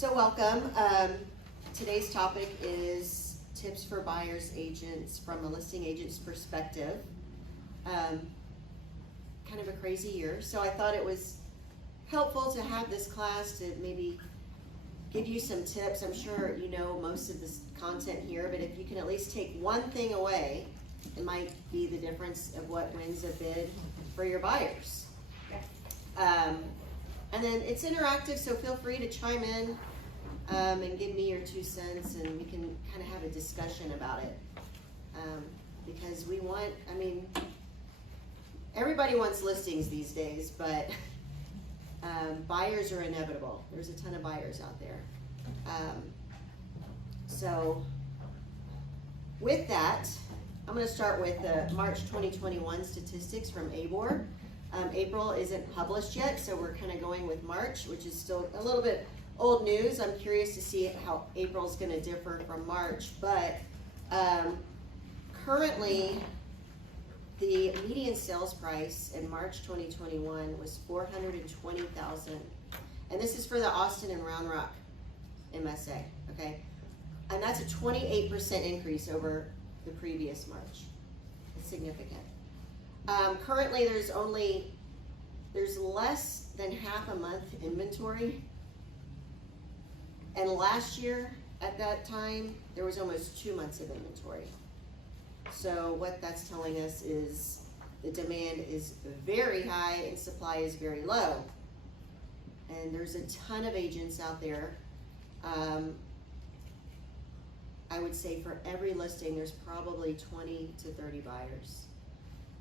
So welcome. Today's topic is tips for buyers agents from a listing agent's perspective. Kind of a crazy year, so I thought it was helpful to have this class to maybe give you some tips. I'm sure you know most of this content here, but if you can at least take one thing away, it might be the difference of what wins a bid for your buyers. And then it's interactive, so feel free to chime in and give me your 2 cents, and we can kind of have a discussion about it. Because we want, I mean, everybody wants listings these days, but buyers are inevitable. There's a ton of buyers out there. So with that, I'm going to start with the March 2021 statistics from ABOR. April isn't published yet, so we're kind of going with March, which is still a little bit old news. I'm curious to see how April's going to differ from March, but currently the median sales price in March 2021 was $420,000, and this is for the Austin and Round Rock MSA, okay? And that's a 28% increase over the previous March. It's significant. Currently there's less than half a month inventory, and last year at that time there was almost 2 months of inventory. So what that's telling us is the demand is very high and supply is very low, and there's a ton of agents out there. I would say for every listing there's probably 20 to 30 buyers.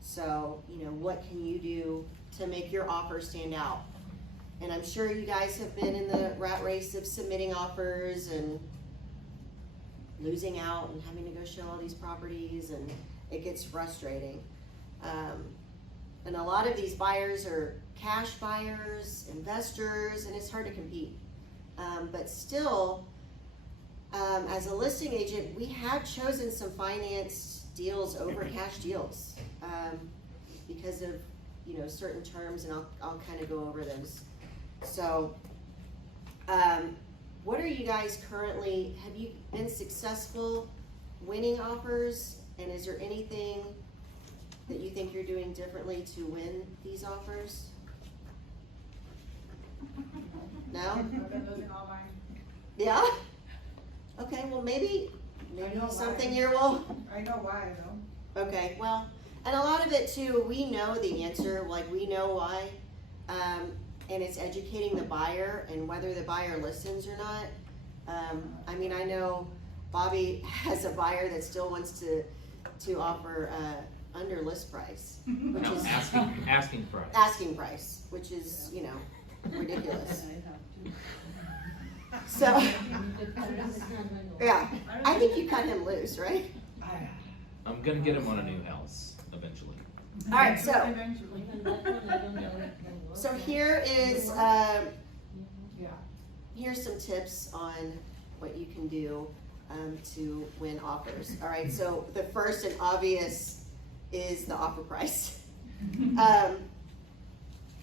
So, you know, what can you do to make your offer stand out? And I'm sure you guys have been in the rat race of submitting offers and losing out and having to go show all these properties, and it gets frustrating. And a lot of these buyers are cash buyers, investors, and it's hard to compete. But still, as a listing agent, we have chosen some finance deals over cash deals because of, you know, certain terms, and I'll kind of go over those. So what are you guys currently, have you been successful winning offers, and is there anything that you think you're doing differently to win these offers? No? I've been losing all mine. Yeah? Okay, well maybe something here will. I know why though. Okay, well, and a lot of it too, we know the answer, like we know why, and it's educating the buyer and whether the buyer listens or not. I mean, I know Bobby has a buyer that still wants to offer under list price, which is asking price. Asking price, which is, you know, ridiculous. So, yeah, I think you cut him loose, right? I'm gonna get him on a new house eventually. All right, so Eventually. so here is here's some tips on what you can do to win offers. All right, so the first and obvious is the offer price.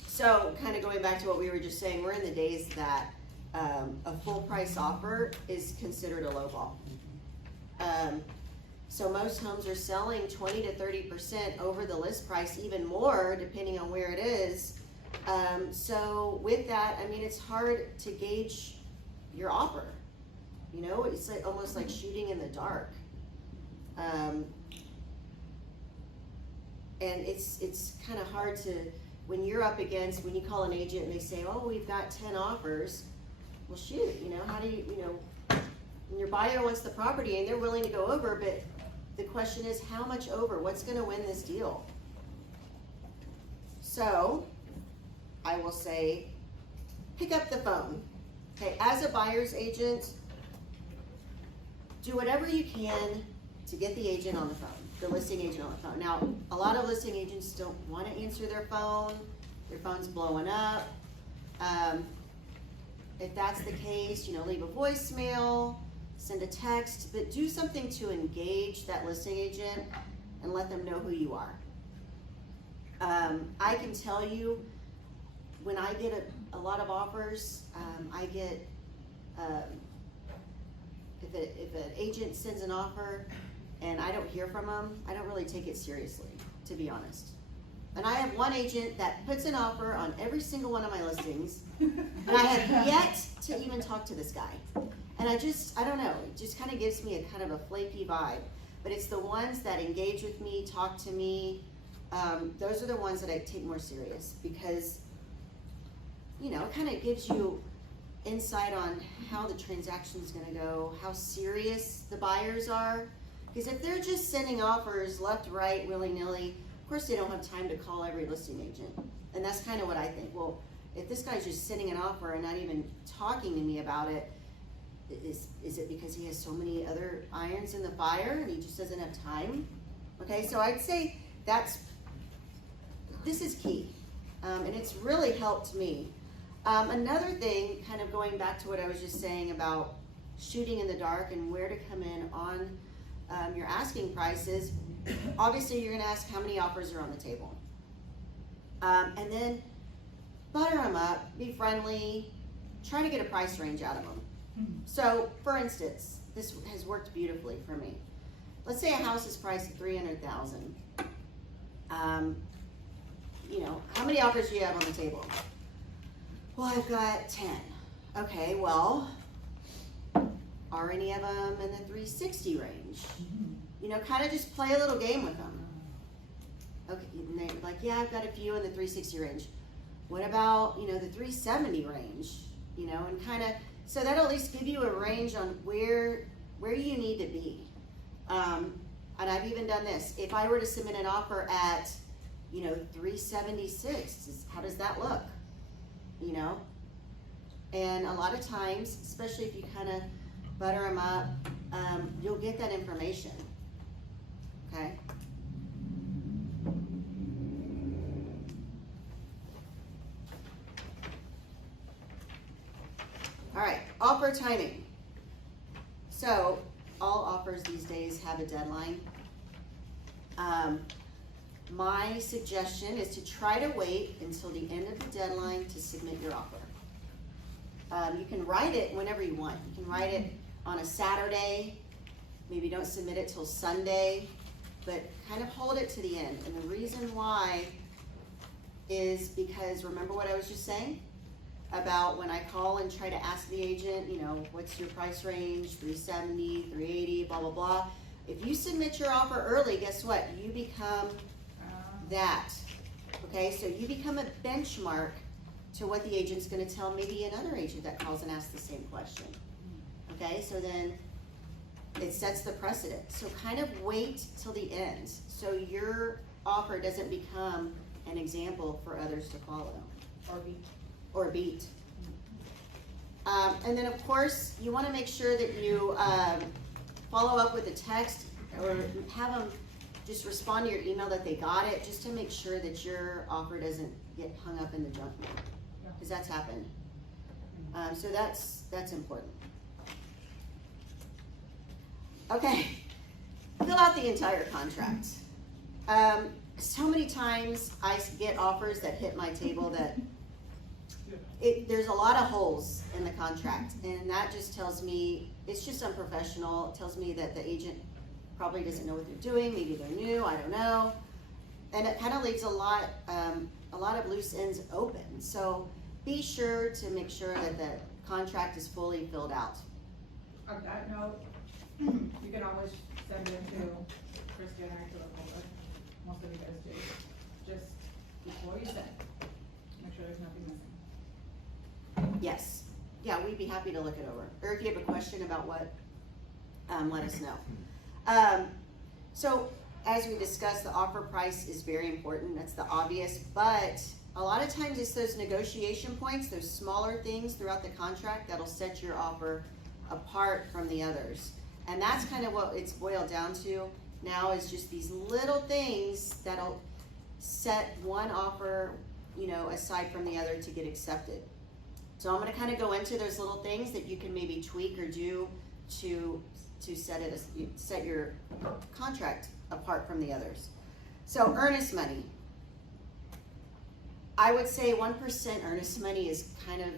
So kind of going back to what we were just saying, we're in the days that a full price offer is considered a low ball. So most homes are selling 20 to 30% over the list price, even more depending on where it is. So with that, I mean, it's hard to gauge your offer. You know, it's like almost like shooting in the dark. And it's kind of hard to, when you're up against, when you call an agent and they say, oh, we've got 10 offers. Well, shoot, you know, how do you know, when your buyer wants the property and they're willing to go over, but the question is how much over? What's going to win this deal? So I will say, pick up the phone. Okay, as a buyer's agent, do whatever you can to get the agent on the phone, the listing agent on the phone. Now, a lot of listing agents don't want to answer their phone. Their phone's blowing up. If that's the case, you know, leave a voicemail, send a text, but do something to engage that listing agent and let them know who you are. I can tell you, when I get a lot of offers, I get if an agent sends an offer and I don't hear from them, I don't really take it seriously, to be honest. And I have one agent that puts an offer on every single one of my listings, and I have yet to even talk to this guy. And I don't know, it just kind of gives me a kind of a flaky vibe. But it's the ones that engage with me, talk to me, those are the ones that I take more serious, because, you know, it kind of gives you insight on how the transaction is going to go, how serious the buyers are. Because if they're just sending offers left, right, willy-nilly, of course they don't have time to call every listing agent. And that's kind of what I think. Well, if this guy's just sending an offer and not even talking to me about it, is it because he has so many other irons in the fire and he just doesn't have time? Okay, so I'd say this is key. And it's really helped me. Another thing, kind of going back to what I was just saying about shooting in the dark and where to come in on your asking prices, obviously you're going to ask how many offers are on the table. And then butter them up, be friendly, try to get a price range out of them. So, for instance, this has worked beautifully for me. Let's say a house is priced at $300,000. You know, how many offers do you have on the table? Well, I've got 10. Okay, well, are any of them in the 360 range? You know, kind of just play a little game with them. Okay, and they're like, yeah, I've got a few in the 360 range. What about, you know, the 370 range? You know, and kind of, so that'll at least give you a range on where you need to be. And I've even done this. If I were to submit an offer at, you know, 376, how does that look? You know? And a lot of times, especially if you kind of butter them up, you'll get that information. Okay? All right, offer timing. So, all offers these days have a deadline. My suggestion is to try to wait until the end of the deadline to submit your offer. You can write it whenever you want. You can write it on a Saturday. Maybe don't submit it till Sunday, but kind of hold it to the end. And the reason why is because, remember what I was just saying about when I call and try to ask the agent, you know, what's your price range, 370, 380, blah, blah, blah. If you submit your offer early, guess what? You become that. Okay, so you become a benchmark to what the agent's going to tell maybe another agent that calls and asks the same question. Okay, so then it sets the precedent. So kind of wait till the end so your offer doesn't become an example for others to follow. Or beat. And then of course, you want to make sure that you follow up with a text or have them just respond to your email that they got it, just to make sure that your offer doesn't get hung up in the junk mail, because that's happened. So that's important. Okay, fill out the entire contract. So many times I get offers that hit my table that there's a lot of holes in the contract, and that just tells me it's just unprofessional. It tells me that the agent probably doesn't know what they're doing. Maybe they're new, I don't know. And it kind of leaves a lot of loose ends open. So be sure to make sure that the contract is fully filled out. On that note, you can always send it to Christi and I to look over. Most of you guys do. Just before you send, make sure there's nothing missing. Yes. Yeah, we'd be happy to look it over. Or if you have a question about what, let us know. So as we discussed, the offer price is very important. That's the obvious, but a lot of times it's those negotiation points, those smaller things throughout the contract that'll set your offer apart from the others. And that's kind of what it's boiled down to now, is just these little things that'll set one offer, you know, aside from the other to get accepted. So I'm going to kind of go into those little things that you can maybe tweak or do to set your contract apart from the others. So earnest money. I would say 1% earnest money is kind of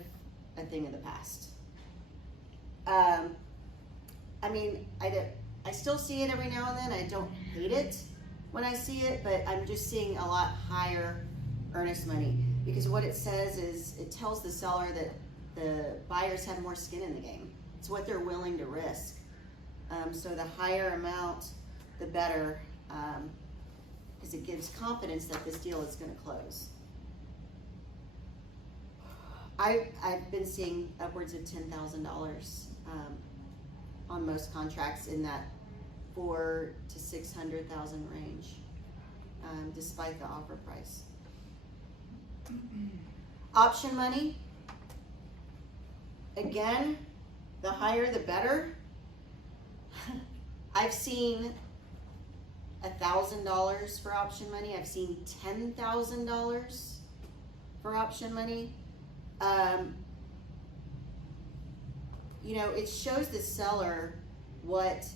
a thing of the past. I mean, I still see it every now and then. I don't hate it when I see it, but I'm just seeing a lot higher earnest money, because what it says is it tells the seller that the buyers have more skin in the game. It's what they're willing to risk. So the higher amount, the better, because it gives confidence that this deal is going to close. I've been seeing upwards of $10,000 on most contracts in that $400,000 to $600,000 range, despite the offer price. Option money, again, the higher the better. I've seen $1,000 for option money. I've seen $10,000 for option money. You know, it shows the seller what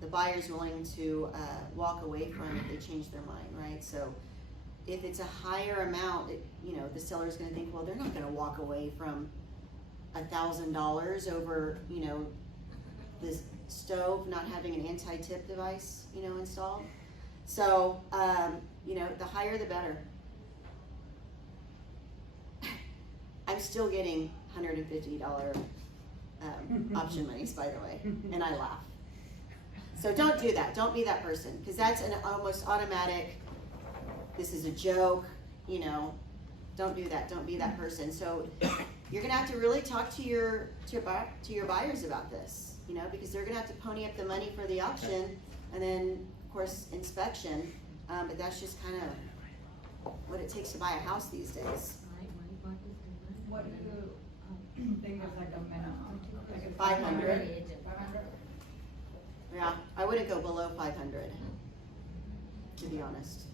the buyer's willing to walk away from if they change their mind, right? So if it's a higher amount, you know, the seller's going to think, well, they're not going to walk away from $1,000 over, you know, this stove not having an anti-tip device, you know, installed. So, you know, the higher the better. I'm still getting $150 option monies, by the way, and I laugh. So don't do that. Don't be that person, because that's an almost automatic, this is a joke, you know, don't do that. Don't be that person. So you're going to have to really talk to your buyers about this, you know, because they're going to have to pony up the money for the auction and then, of course, inspection. But that's just kind of what it takes to buy a house these days. What do you think is like a minimum? Like a 500. 500? Yeah, I wouldn't go below 500, to be honest.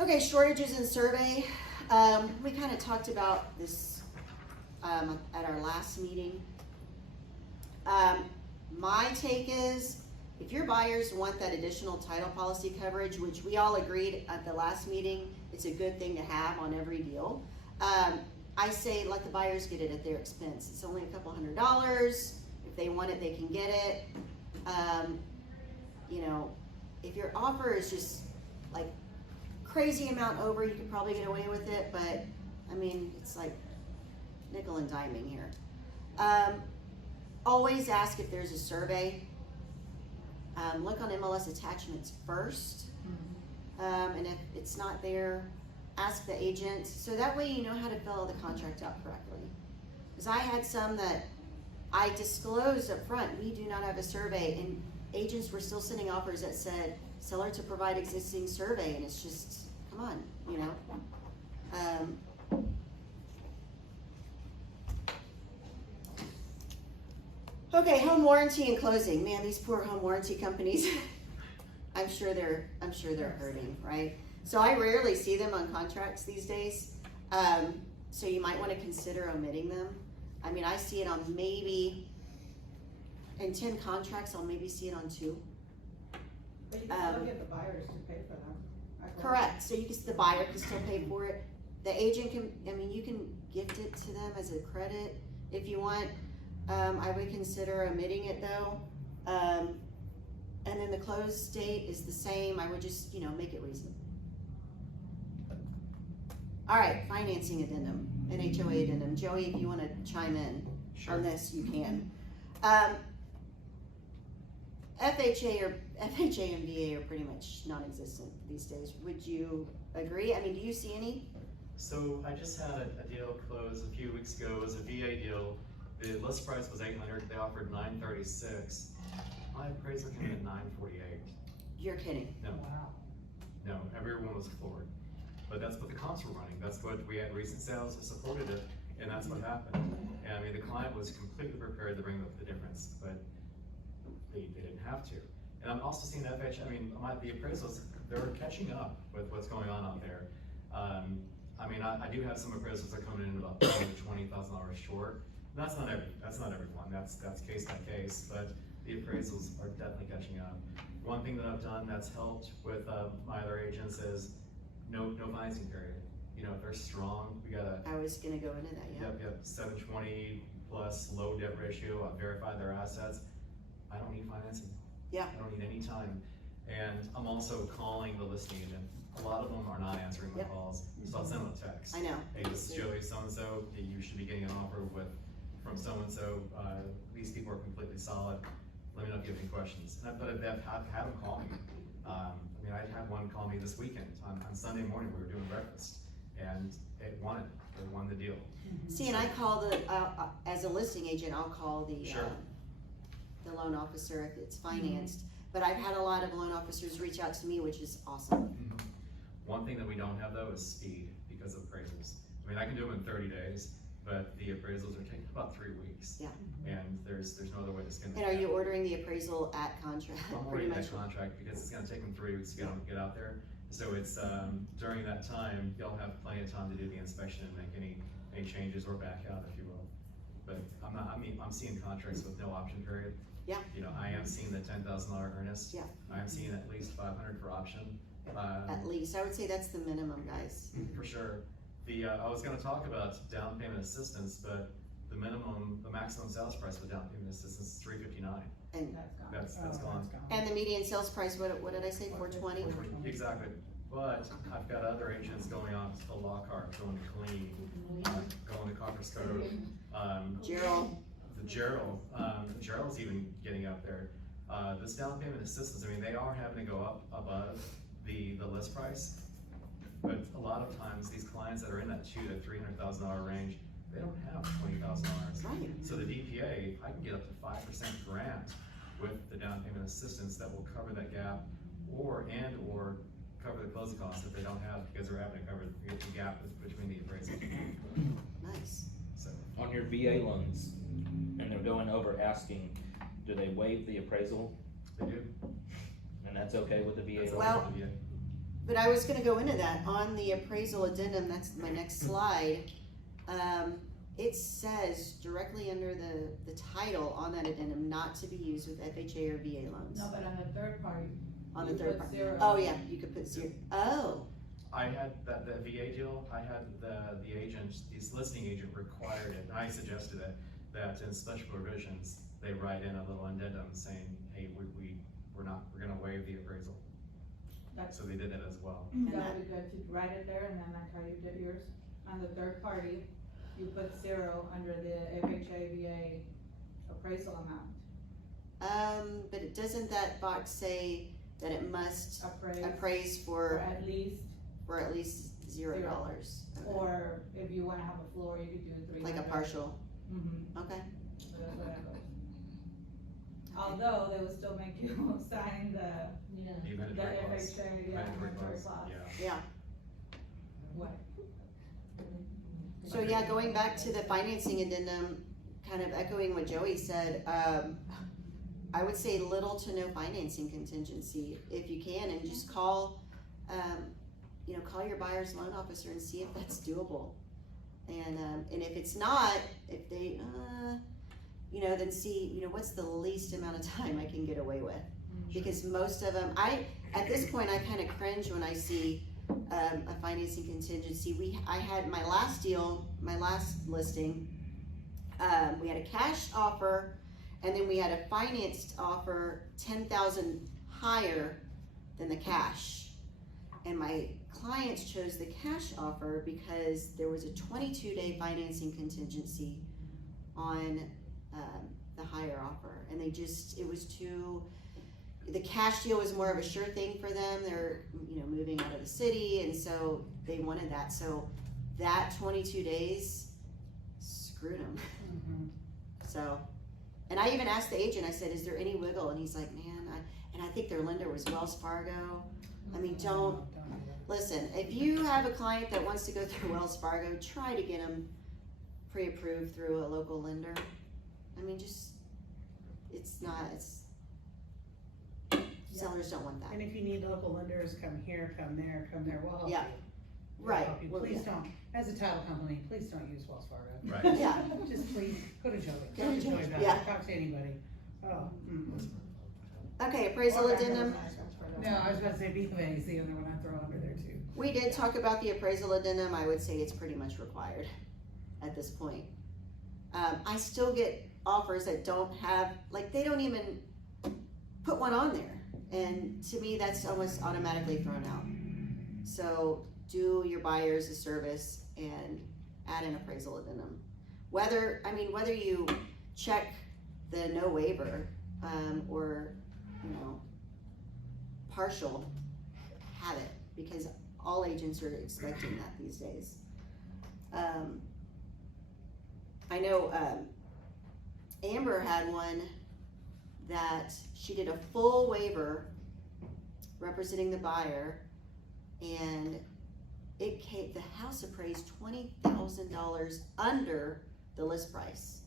Okay, shortages in survey. We kind of talked about this at our last meeting. My take is, if your buyers want that additional title policy coverage, which we all agreed at the last meeting, it's a good thing to have on every deal. I say let the buyers get it at their expense. It's only a couple $100. If they want it, they can get it. You know, if your offer is just like crazy amount over, you could probably get away with it, but I mean, it's like nickel and diming here. Always ask if there's a survey. Look on MLS attachments first, and if it's not there, ask the agent, so that way you know how to fill the contract out correctly. Because I had some that I disclosed up front, we do not have a survey, and agents were still sending offers that said, seller to provide existing survey, and it's just, come on, you know. Okay, home warranty and closing. Man, these poor home warranty companies, I'm sure they're hurting, right? So I rarely see them on contracts these days. So you might want to consider omitting them. I mean, I see it on maybe, in 10 contracts, I'll maybe see it on 2. But you can still get the buyers to pay for them. Correct, so the buyer can still pay for it. The agent can, I mean, you can gift it to them as a credit if you want. I would consider omitting it though. And then the close date is the same. I would just, you know, make it reasonable. All right, financing addendum, an HOA addendum. Joey, if you want to chime in on this, you can. FHA and VA are pretty much non-existent these days. Would you agree? I mean, do you see any? So I just had a deal close a few weeks ago. It was a VA deal. The list price was $800. They offered $936. My appraisal came in at $948. You're kidding. No, no, everyone was floored. But that's what the comps were running. That's what we had. Recent sales that supported it, and that's what happened. And I mean, the client was completely prepared to bring up the difference, but they didn't have to. And I'm also seeing FH. I mean, the appraisals, they're catching up with what's going on out there. I mean, I do have some appraisals that are coming in about $20,000 short. That's not everyone. That's case by case, but the appraisals are definitely catching up. One thing that I've done that's helped with my other agents is no financing period. you know, if they're strong, we gotta, I was gonna go into that, yeah. yep, 720 plus low debt ratio, I've verified their assets. I don't need financing. Yeah. I don't need any time. And I'm also calling the listing agent. A lot of them are not answering my Yep. calls, so I'll send them a text. I know. Hey, this is Joey so-and-so, you should be getting an offer from so-and-so, these people are completely solid, let me know if you have any questions. But I've had them call me. I mean, I had one call me this weekend, on Sunday morning, we were doing breakfast, and they won the deal. See, and I call as a listing agent, I'll call the loan officer if it's financed. But I've had a lot of loan officers reach out to me, which is awesome. One thing that we don't have though is speed because of appraisals. I mean, I can do them in 30 days, but the appraisals are taking about 3 weeks. Yeah. And there's no other way to skin the And cat. are you ordering the appraisal at contract? I'm Pretty ordering much. that contract because it's gonna take them 3 weeks to get out there. So it's, during that time, you'll have plenty of time to do the inspection and make any changes or back out, if you will. But I'm seeing contracts with no option period. Yeah. You know, I am seeing the $10,000 earnest. Yeah. I am seeing at least 500 for option. At least, I would say that's the minimum, guys. For sure. I was gonna talk about down payment assistance, but the maximum sales price for down payment assistance is $359. And That's gone. That's gone. and the median sales price, what did I say, 420? Exactly. But I've got other agents going on to Lockhart, going to Clean, going to Copper's Cove. Gerald's even getting up there. This down payment assistance, I mean, they are having to go up above the list price. But a lot of times, these clients that are in that $200,000 to $300,000 range, they don't have $20,000. Right. So the DPA, I can get up to 5% grant with the down payment assistance that will cover that gap, or cover the closing costs if they don't have, because they're having to cover the gap between the appraisal. Nice. So, On your VA loans, and they're going over asking, do they waive the appraisal? they do. And that's okay with the VA That's loan? Well- all the VA. But I was gonna go into that, on the appraisal addendum, that's my next slide. It says directly under the title on that addendum, not to be used with FHA or VA loans. No, but on the third party. On the you third put party. zero. Oh, yeah, you could put zero. Oh, I had the VA deal, I had the agent, this listing agent required it, and I suggested it, that in special provisions, they write in a little addendum saying, hey, we're gonna waive the appraisal. So they did that as well. That would be good to write it there, and then like how you did yours. On the third party, you put zero under the FHA, VA appraisal amount. but doesn't that box say that it must appraise Or for at least $0? Okay. or if you wanna have a floor, you could do 300. Like a partial, Mm-hmm, okay. so that's where that goes. Although they will still make you sign the Mandatory clause. FHA, mandatory clause. Yeah. Yeah, What? so yeah, going back to the financing addendum, kind of echoing what Joey said, I would say little to no financing contingency if you can, and just call your buyer's loan officer and see if that's doable. And if it's not, if they, then see, what's the least amount of time I can get away with? Because most of them, at this point, I kind of cringe when I see a financing contingency. I had my last deal, my last listing, we had a cash offer, and then we had a financed offer 10,000 higher than the cash. And my clients chose the cash offer because there was a 22-day financing contingency on the higher offer, and the cash deal was more of a sure thing for them. They're moving out of the city, and so they wanted that. So that 22 days screwed them. So, and I even asked the agent, I said, is there any wiggle? And he's like, man, and I think their lender was Wells Fargo. I mean, listen, if you have a client that wants to go through Wells Fargo, try to get them pre-approved through a local lender. I mean, sellers don't want that. And if you need local lenders, come here, come there, we'll help you. Yeah. We'll Right. help you. Well, Please yeah. don't, as a title company, please don't use Wells Fargo. Right. Yeah. Just please, go to Joey. Go to Joey, about it. yeah. Talk to anybody. Oh. Okay, appraisal addendum. No, I was about to say B of A is the other one I throw under there too. We did talk about the appraisal addendum. I would say it's pretty much required at this point. I still get offers that don't have, like, they don't even put one on there. And to me, that's almost automatically thrown out. So do your buyers a service and add an appraisal addendum. Whether you check the no waiver, or, partial, have it, because all agents are expecting that these days. I know, Amber had one that she did a full waiver representing the buyer, and the house appraised $20,000 under the list price.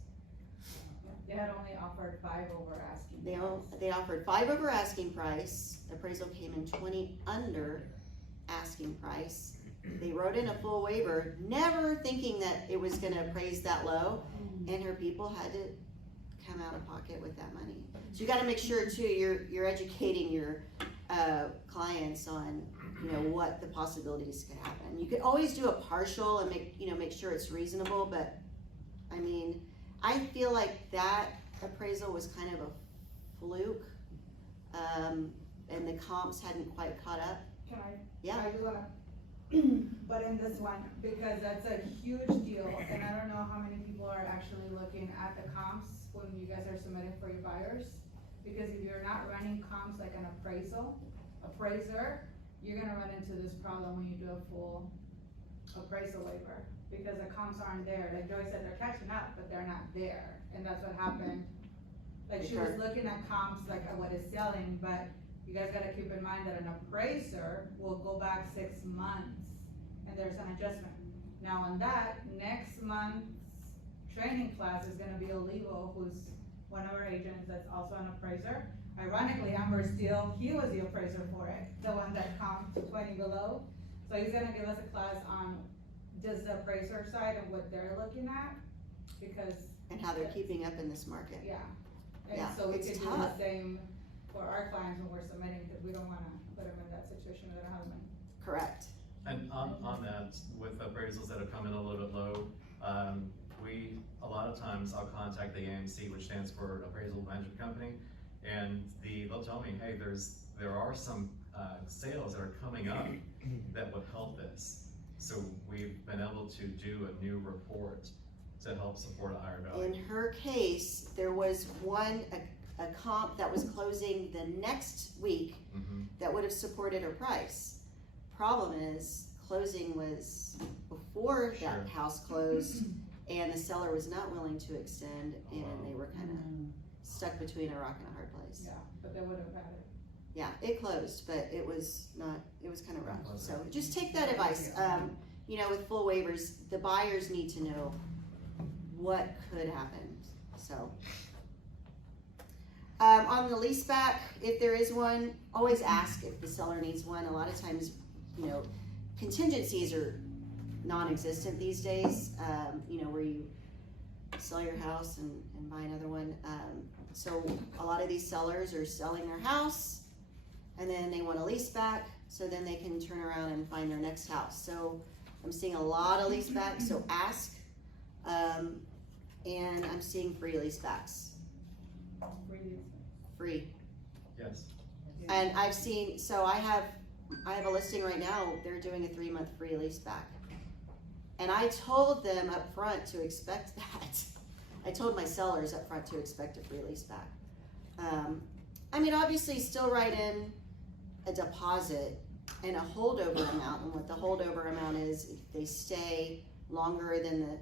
They had only offered 5 over asking. They offered 5 over asking price. Appraisal came in 20 under asking price. They wrote in a full waiver, never thinking that it was gonna appraise that low, and her people had to come out of pocket with that money. So you gotta make sure too, you're educating your clients on, what the possibilities could happen. You could always do a partial and make sure it's reasonable, but I feel like that appraisal was kind of a fluke, and the comps hadn't quite caught up. Can I? Yeah. I do wanna, but in this one, because that's a huge deal, and I don't know how many people are actually looking at the comps when you guys are submitting for your buyers. Because if you're not running comps like an appraiser, you're gonna run into this problem when you do a full appraisal waiver. Because the comps aren't there, like Joy said, they're catching up, but they're not there, and that's what happened. Like, she was looking at comps, like at what is selling, but you guys gotta keep in mind that an appraiser will go back 6 months, and there's an adjustment. Now on that, next month's training class is gonna be Olivo, who's one of our agents that's also an appraiser. Ironically, Amber Steele, he was the appraiser for it, the one that comped 20 below. So he's gonna give us a class on just the appraiser side and what they're looking at, because. And how they're keeping up in this market. Yeah, and Yeah, so we it's could do tough. the same for our clients when we're submitting, because we don't wanna put them in that situation that they haven't. Correct. And on that, with appraisals that have come in a little bit low, a lot of times I'll contact the AMC, which stands for Appraisal Management Company, and they'll tell me, hey, there are some sales that are coming up that would help this. So we've been able to do a new report to help support a higher value. In her case, there was a comp that was closing the next week that would have supported her price. Problem is, closing was before that house closed, and the seller was not willing to extend, and they were kind of stuck between a rock and a hard place. Yeah, but they would have had it. Yeah, it closed, but it was kind of rough. So just take that advice. With full waivers, the buyers need to know what could happen, so. On the lease back, if there is one, always ask if the seller needs one. A lot of times, contingencies are non-existent these days, where you sell your house and buy another one. So a lot of these sellers are selling their house and then they want a lease back, so then they can turn around and find their next house. So I'm seeing a lot of lease backs, so ask, and I'm seeing free lease backs. Free. Yes. And I've seen, so I have a listing right now, they're doing a 3-month free lease back. And I told them up front to expect that. I told my sellers up front to expect a free lease back. Obviously still write in a deposit and a holdover amount, and what the holdover amount is, if they stay longer than the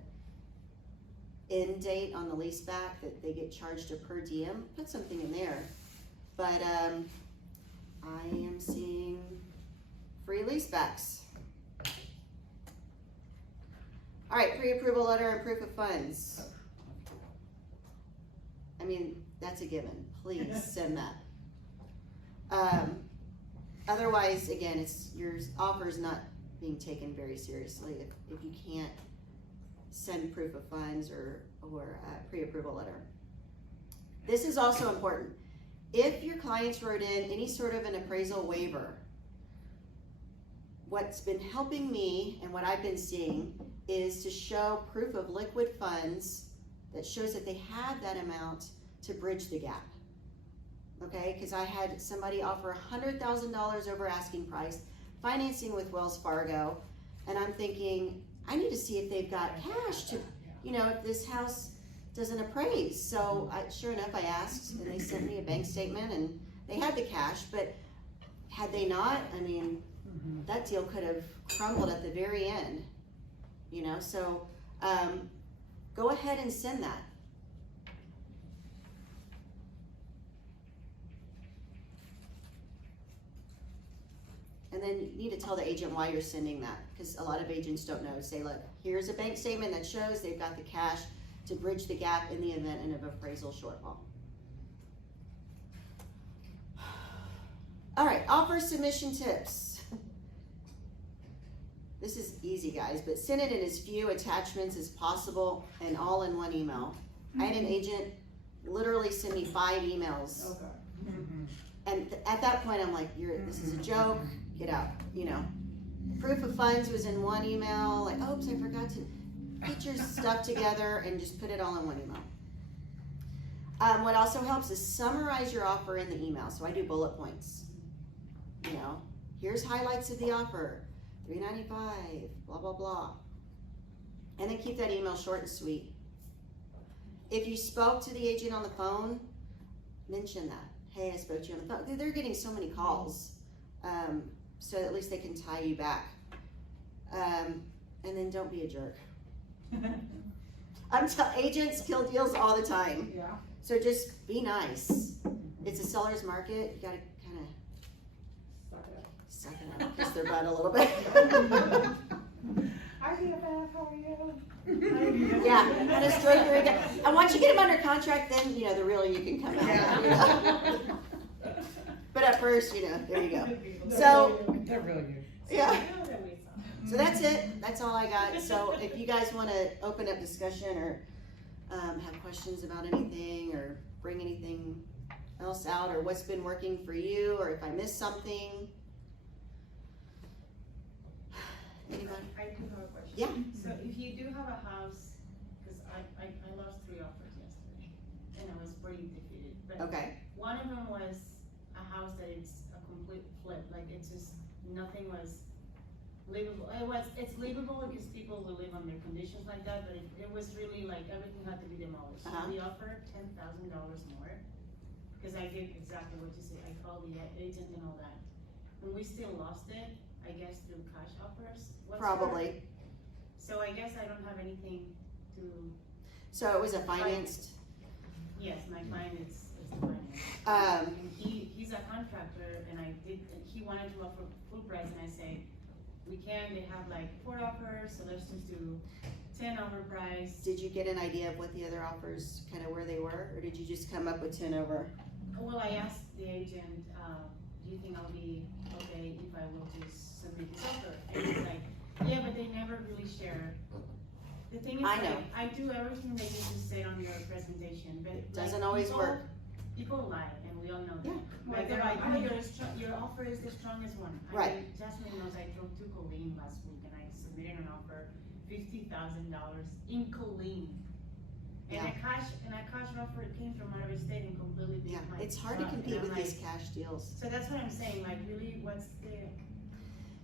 end date on the lease back, that they get charged a per diem, put something in there. But I am seeing free lease backs. All right, pre-approval letter and proof of funds. That's a given. Please send that. Otherwise, again, your offer's not being taken very seriously if you can't send proof of funds or a pre-approval letter. This is also important. If your clients wrote in any sort of an appraisal waiver, what's been helping me and what I've been seeing is to show proof of liquid funds that shows that they have that amount to bridge the gap. Okay, because I had somebody offer $100,000 over asking price, financing with Wells Fargo, and I'm thinking, I need to see if they've got cash to, you know, if this house doesn't appraise. So sure enough, I asked, and they sent me a bank statement, and they had the cash, but had they not, I mean, that deal could have crumbled at the very end, you know, so go ahead and send that. And then you need to tell the agent why you're sending that, because a lot of agents don't know. Say, look, here's a bank statement that shows they've got the cash to bridge the gap in the event of appraisal shortfall. All right, offer submission tips. This is easy, guys, but send it in as few attachments as possible and all in one email. I had an agent literally send me 5 emails. Okay. And at that point, I'm like, this is a joke, get out, you know. Proof of funds was in one email, like, oops, I forgot to get your stuff together and just put it all in one email. What also helps is summarize your offer in the email. So I do bullet points. You know, here's highlights of the offer, $395, blah, blah, blah. And then keep that email short and sweet. If you spoke to the agent on the phone, mention that. Hey, I spoke to you on the phone. They're getting so many calls, so at least they can tie you back. And then don't be a jerk. Agents kill deals all the time. Yeah. So just be nice. It's a seller's market. You gotta kind of suck it up, kiss their butt a little bit. Hi, BFF, how are you? Yeah, kind of stroke your ego. And once you get them under contract, then, you know, the real you can come out. Yeah. You know? But at first, you know, there you go. So, They're really good. yeah. So that's it. That's all I got. So if you guys want to open up discussion or have questions about anything or bring anything else out or what's been working for you or if I missed something. Anybody? I do have a question. Yeah. So if you do have a house, because I lost 3 offers yesterday, and I was pretty defeated. But Okay. one of them was a house that it's a complete flip, like it's just, nothing was livable. It's livable because people will live under conditions like that, but it was really like everything had to be demolished. So we offered $10,000 more, because I did exactly what you said. I called the agent and all that. And we still lost it, I guess, through cash offers. Probably. So I guess I don't have anything to, So it was a financed. yes, my client is the finance. And he's a contractor, and he wanted to offer full price, and I say, we can, they have like 4 offers, so let's just do 10 over price. Did you get an idea of what the other offers, kind of where they were, or did you just come up with 10 over? Well, I asked the agent, do you think I'll be okay if I will just submit this offer? And he's like, yeah, but they never really share. The thing is, I know. I do everything that you just said on your presentation, but It doesn't always work. People lie, and we all know that. Yeah. Like, they're like, oh, your offer is the strongest one. Right. I mean, Jasmine knows I drove to Colleen last week, and I submitted an offer, $50,000 in Colleen. And a cash offer came from out of state and completely beat Yeah, my it's hard to truck, compete and I'm with these like, cash deals. so that's what I'm saying, like, really, what's the?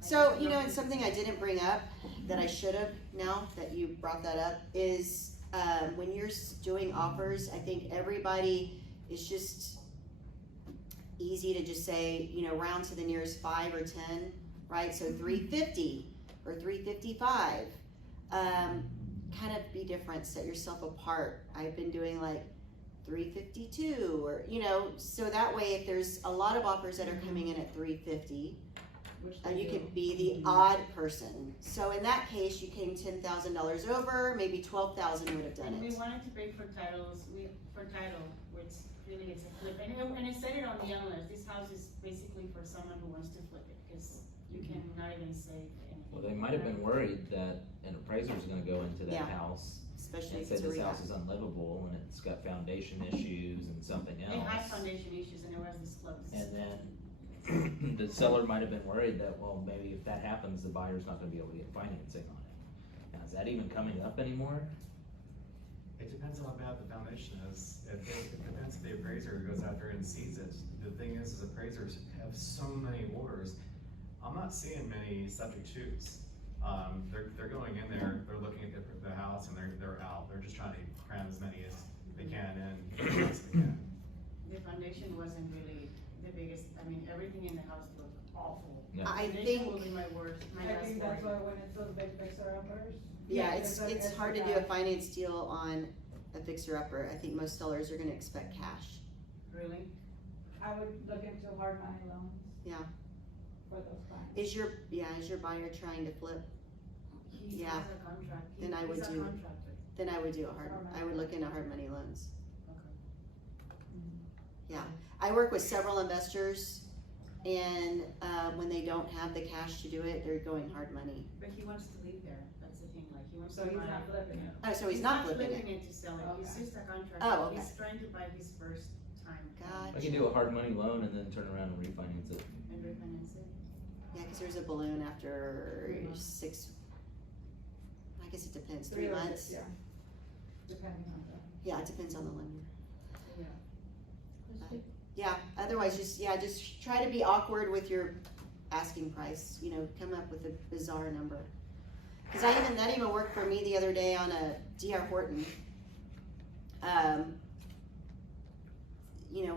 So, you know, and something I didn't bring up that I should have now that you brought that up is when you're doing offers, I think everybody is just easy to just say, you know, round to the nearest 5 or 10, right? So 350 or 355. Kind of be different, set yourself apart. I've been doing like 352 or, you know, so that way if there's a lot of offers that are coming in at 350, you could be the odd person. So in that case, you came $10,000 over, maybe 12,000 would have done And we it. wanted to pay for titles, which really is a flip, and it said it on the MLS, this house is basically for someone who wants to flip it, because you cannot even save anything. Well, they might have been worried that an appraiser is gonna go into that Yeah. house Especially and if say it's a this rehab. house is unlivable and it's got foundation issues and something It had else. foundation issues and it was disclosed. And then the seller might have been worried that, well, maybe if that happens, the buyer's not gonna be able to get financing on it. Now, is that even coming up anymore? It depends on how bad the foundation is. It depends if the appraiser goes out there and sees it. The thing is appraisers have so many orders. I'm not seeing many subject twos. They're going in there, they're looking at the house and they're out. They're just trying to cram as many as they can in as fast as they can. The foundation wasn't really the biggest, I mean, everything in the house looked awful. Yeah. I Foundation will think, be my worst, my I last think that's worry. why when it's those big fixer-uppers. yeah, it's it's a hard to do a bad- finance deal on a fixer-upper. I think most sellers are gonna expect cash. Really? I would look into hard money loans. Yeah. For those clients. Is your buyer trying to flip? He Yeah. has a contract. Then I would He's a do- contractor. Then I would do I would look into hard money loans. Okay. I work with several investors and, when they don't have the cash to do it, they're going hard money. But he wants to live there, that's the thing, like, he wants to So buy. he's not flipping it. Oh, so he's not flipping it. to sell it, he's Okay. just a contractor. Oh, okay. He's trying to buy his first time. Gotcha. I can do a hard money loan and then turn around and refinance it. And refinance it. Yeah, cause there's a balloon after 3 months. 6, I guess it depends, 3 3 or 6, months? Yeah. Depending on Yeah, it depends on the lender. Yeah. Yeah, otherwise just try to be awkward with your asking price, come up with a bizarre number. Cause that even worked for me the other day on a DR Horton.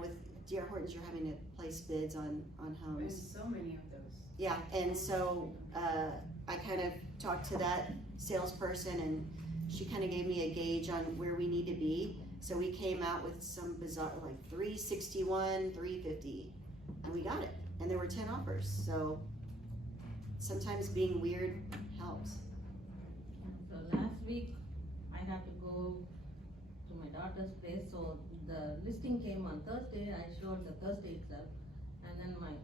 With DR Hortons, you're having to place bids on There's homes. so many of those. Yeah, and so, I kind of talked to that salesperson and she kind of gave me a gauge on where we need to be. So we came out with some bizarre, like 361, 350, and we got it. And there were 10 offers, so sometimes being weird helps. So last week, I had to go to my daughter's place, so the listing came on Thursday, I showed the Thursday itself. And then my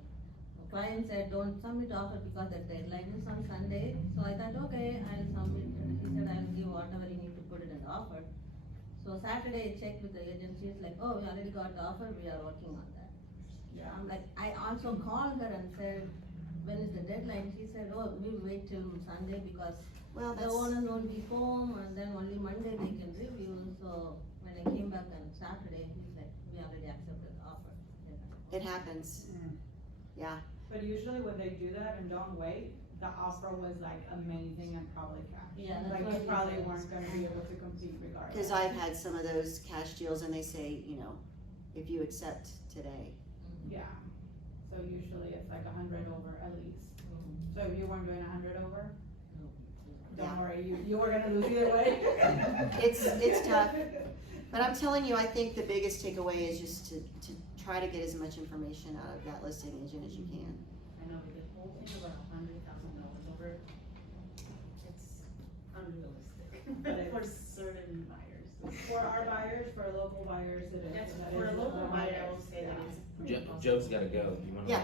client said, don't submit offer because the deadline is on Sunday. So I thought, okay, I'll submit, and he said, I'll give whatever you need to put it in the offer. So Saturday I checked with the agency, it's like, oh, we already got the offer, we are working on that. Yeah. I'm like, I also called her and said, when is the deadline? She said, oh, we'll wait till Sunday because Well, the that's, owners won't be home and then only Monday they can review. So when I came back on Saturday, he's like, we already accepted the offer. it happens, yeah. But usually when they do that and don't wait, the offer was like amazing and probably cash. Yeah, that's Like what you he probably said. weren't gonna be able to compete regardless. Cause I've had some of those cash deals and they say, if you accept today. Yeah, so usually it's like 100 over at least. Mhm. So if you weren't doing 100 over, Yeah. don't worry, you were gonna lose either way. It's tough. But I'm telling you, I think the biggest takeaway is just to try to get as much information out of that listing agent as you can. I know, the whole thing about $100,000 over, it's unrealistic for certain buyers. For our buyers, for local buyers, it is. That's, That for a is local buyer, I buyers. will say that Yeah. it's pretty possible. Joe's gotta go. You wanna? Yeah,